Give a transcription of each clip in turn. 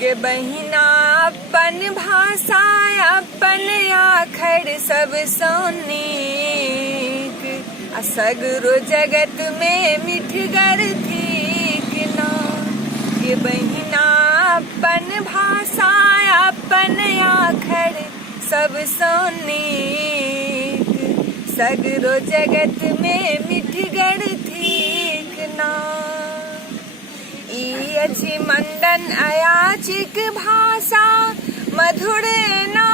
गे बहिना अपन भाषा अपन आखर सब सोनीक सगरो जगत में मिठगर थीक ना। गे बहिना अपन भाषा अपन आखर सब सोनीक सगरो जगत में मिठगर थीक ना। ई मंडन अयाचिक भाषा मधुर ना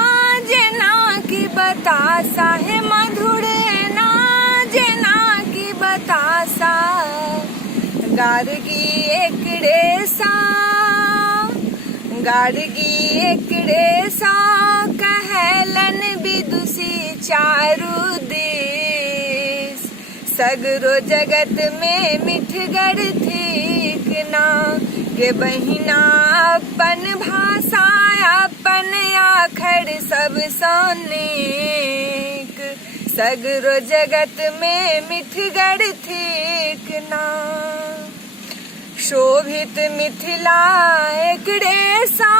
जेना की बतासा है मधुर ना जेना की बतासा। गार्गी एकड़े सा कहलन विदुषी चारु देश सगरो जगत में मिठगर थीक ना। गे बहिना अपन भाषा अपन आखर सब सोनीक सगरो जगत में मिठगर थीक ना। शोभित मिथिला एकड़े सा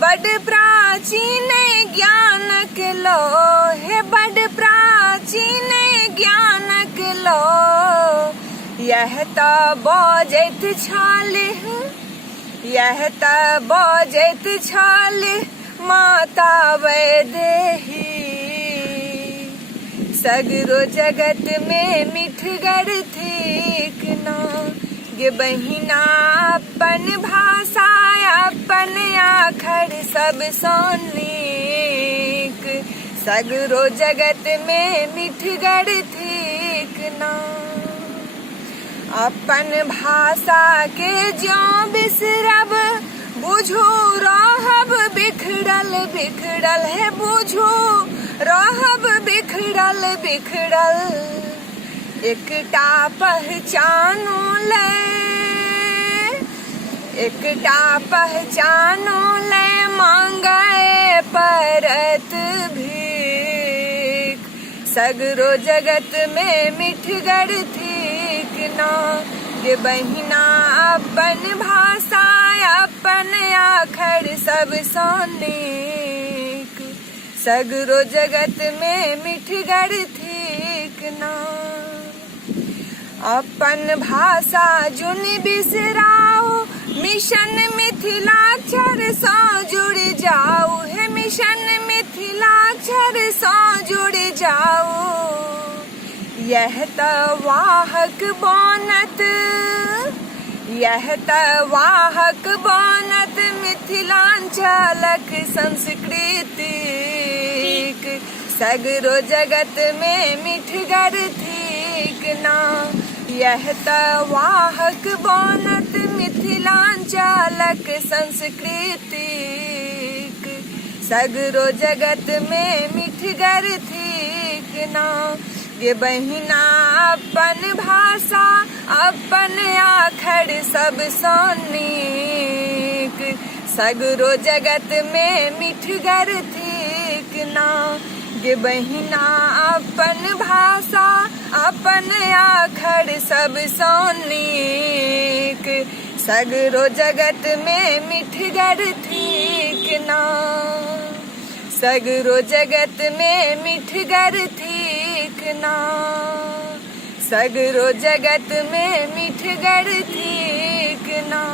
बड़ प्राचीन ज्ञानक लो है बड़ प्राचीन ज्ञानक लो। यह त बजैत छल माता वैदेही सगरो जगत में मिठगर थीक ना। गे बहिना अपन भाषा अपन आखर सब सोनीक सगरो जगत में मिठगर थीक ना। अपन भाषा के ज्यों बिसरब बुझू रहब बिखरल बिखरल है बुझू रहब बिखरल बिखरल। एकटा पहचानो ले मांगे परत भीख सगरो जगत में मिठगर थीक ना। गे बहिना अपन भाषा अपन आखर सब सोनीक सगरो जगत में मिठगर थीक ना। अपन भाषा जुन बिसराओ मिशन मिथिलाक्षर सौ जुड़ जाओ है मिशन मिथिलाक्षर सौ जुड़ जाओ। यह त वाहक बनत मिथिलांचलक संस्कृतिक सगरो जगत में मिठगर थीक ना। यह त वाहक बनत मिथिलांचलक संस्कृतिक सगरो जगत में मिठगर थीक ना। गे बहिना अपन भाषा अपन आखर सब सोनीक सगरो जगत में मिठगर थीक ना। गे बहिना अपन भाषा अपन आखर सब सोनीक सगरो जगत में मिठगर थीक ना। सगरो जगत में मिठगर थीक ना। सगरो जगत में मिठगर थीक ना।